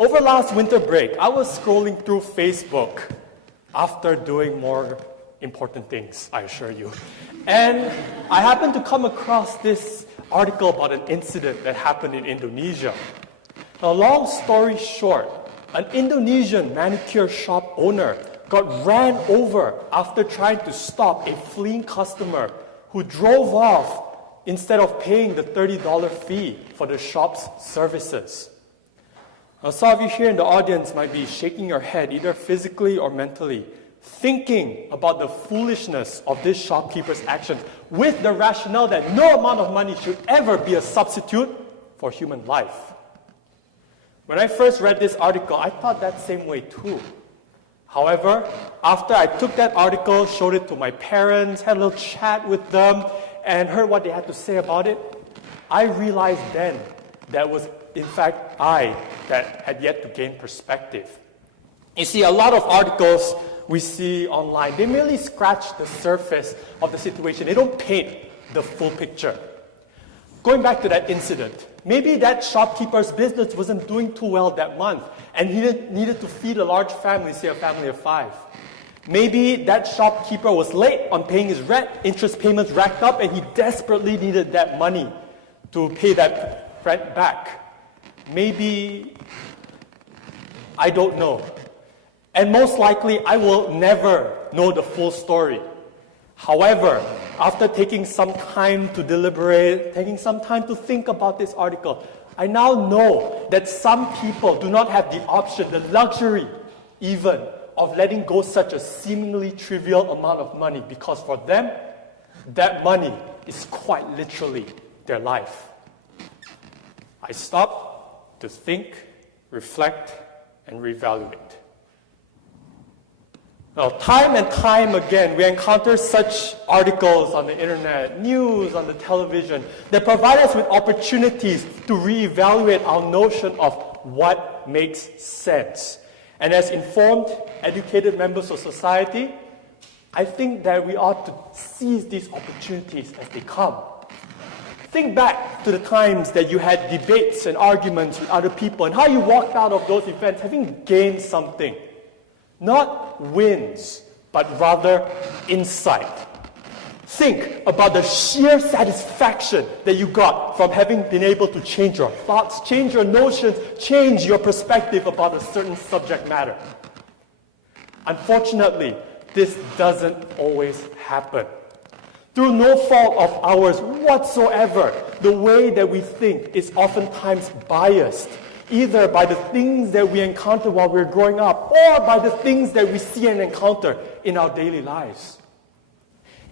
over last winter break, I was scrolling through Facebook after doing more important things, I assure you. And I happened to come across this article about an incident that happened in Indonesia. Now, long story short, an Indonesian manicure shop owner got ran over after trying to stop a fleeing customer who drove off instead of paying the $30 fee for the shop's services. Now, some of you here in the audience might be shaking your head, either physically or mentally, thinking about the foolishness of this shopkeeper's actions with the rationale that no amount of money should ever be a substitute for human life. When I first read this article, I thought that same way too. However, after I took that article, showed it to my parents, had a little chat with them, and heard what they had to say about it, I realized then that was, in fact, I that had yet to gain perspective. You see, a lot of articles we see online, they merely scratch the surface of the situation. They don't paint the full picture. Going back to that incident, maybe that shopkeeper's business wasn't doing too well that month, and he needed to feed a large family, say a family of 5. Maybe that shopkeeper was late on paying his rent, interest payments racked up, and he desperately needed that money to pay that rent back. Maybe, I don't know. And most likely, I will never know the full story. However, after taking some time to deliberate, taking some time to think about this article, I now know that some people do not have the option, the luxury even, of letting go such a seemingly trivial amount of money, because for them, that money is quite literally their life. I stop to think, reflect, and reevaluate. Now, time and time again, we encounter such articles on the internet, news, on the television, that provide us with opportunities to reevaluate our notion of what makes sense. And as informed, educated members of society, I think that we ought to seize these opportunities as they come. Think back to the times that you had debates and arguments with other people and how you walked out of those events having gained something. Not wins, but rather insight. Think about the sheer satisfaction that you got from having been able to change your thoughts, change your notions, change your perspective about a certain subject matter. Unfortunately, this doesn't always happen. Through no fault of ours whatsoever, the way that we think is oftentimes biased, either by the things that we encounter while we're growing up or by the things that we see and encounter in our daily lives.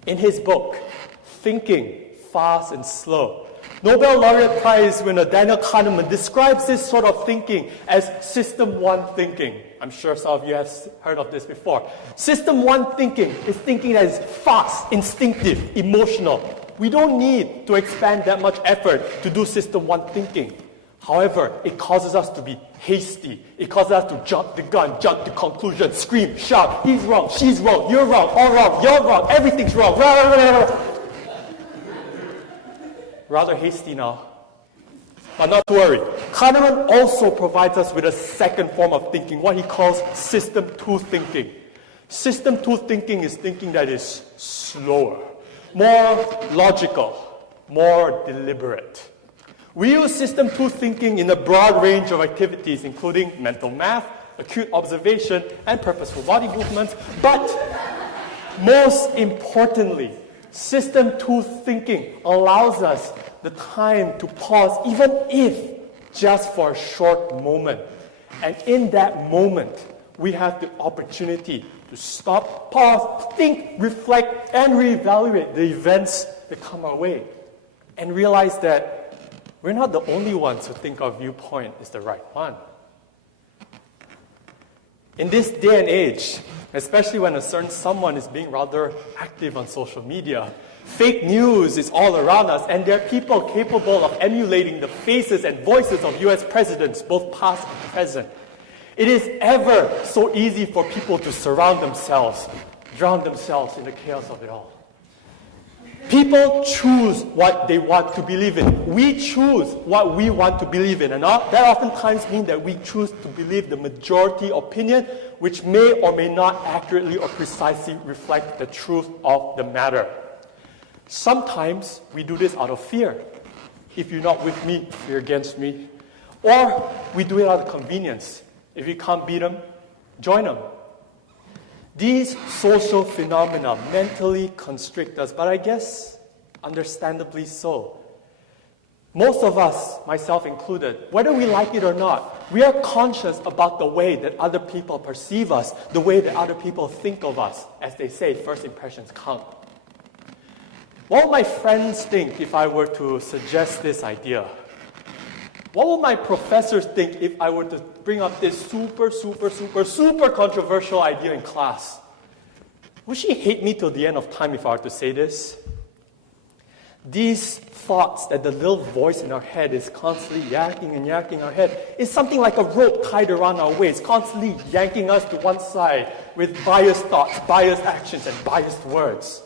In his book, Thinking, Fast and Slow, Nobel laureate prize winner Daniel Kahneman describes this sort of thinking as System 1 thinking. I'm sure some of you have heard of this before. System 1 thinking is thinking that is fast, instinctive, emotional. We don't need to expand that much effort to do System 1 thinking. However, it causes us to be hasty. It causes us to jump the gun, jump to conclusions, scream, shout, he's wrong, she's wrong, you're wrong, all wrong, you're wrong, everything's wrong. Rather hasty now. But not to worry. Kahneman also provides us with a second form of thinking, what he calls System 2 thinking. System 2 thinking is thinking that is slower, more logical, more deliberate. We use System 2 thinking in a broad range of activities, including mental math, acute observation, and purposeful body movements. But most importantly, System 2 thinking allows us the time to pause, even if just for a short moment. And in that moment, we have the opportunity to stop, pause, think, reflect, and reevaluate the events that come our way. And realize that we're not the only ones who think our viewpoint is the right one. In this day and age, especially when a certain someone is being rather active on social media, fake news is all around us, and there are people capable of emulating the faces and voices of US presidents, both past and present. It is ever so easy for people to surround themselves, drown themselves in the chaos of it all. People choose what they want to believe in. We choose what we want to believe in. And that oftentimes means that we choose to believe the majority opinion, which may or may not accurately or precisely reflect the truth of the matter. Sometimes we do this out of fear. If you're not with me, you're against me. Or we do it out of convenience. If you can't beat them, join them. These social phenomena mentally constrict us, but I guess understandably so. Most of us, myself included, whether we like it or not, we are conscious about the way that other people perceive us, the way that other people think of us. As they say, first impressions count. What would my friends think if I were to suggest this idea? What would my professors think if I were to bring up this super controversial idea in class? Would she hate me till the end of time if I were to say this? These thoughts that the little voice in our head is constantly yakking and yakking our head is something like a rope tied around our waist, constantly yanking us to one side with biased thoughts, biased actions, and biased words.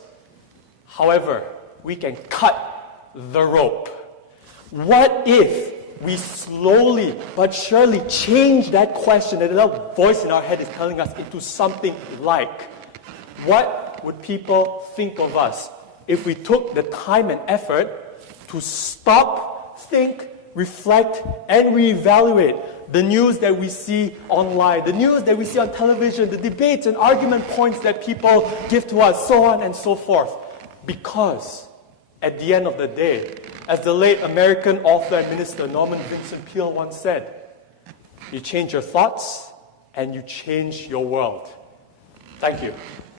However, we can cut the rope. What if we slowly but surely change that question that the voice in our head is telling us into something like, what would people think of us if we took the time and effort to stop, think, reflect, and reevaluate the news that we see online, the news that we see on television, the debates and argument points that people give to us, so on and so forth? Because at the end of the day, as the late American author and minister Norman Vincent Peale once said, you change your thoughts and you change your world. Thank you.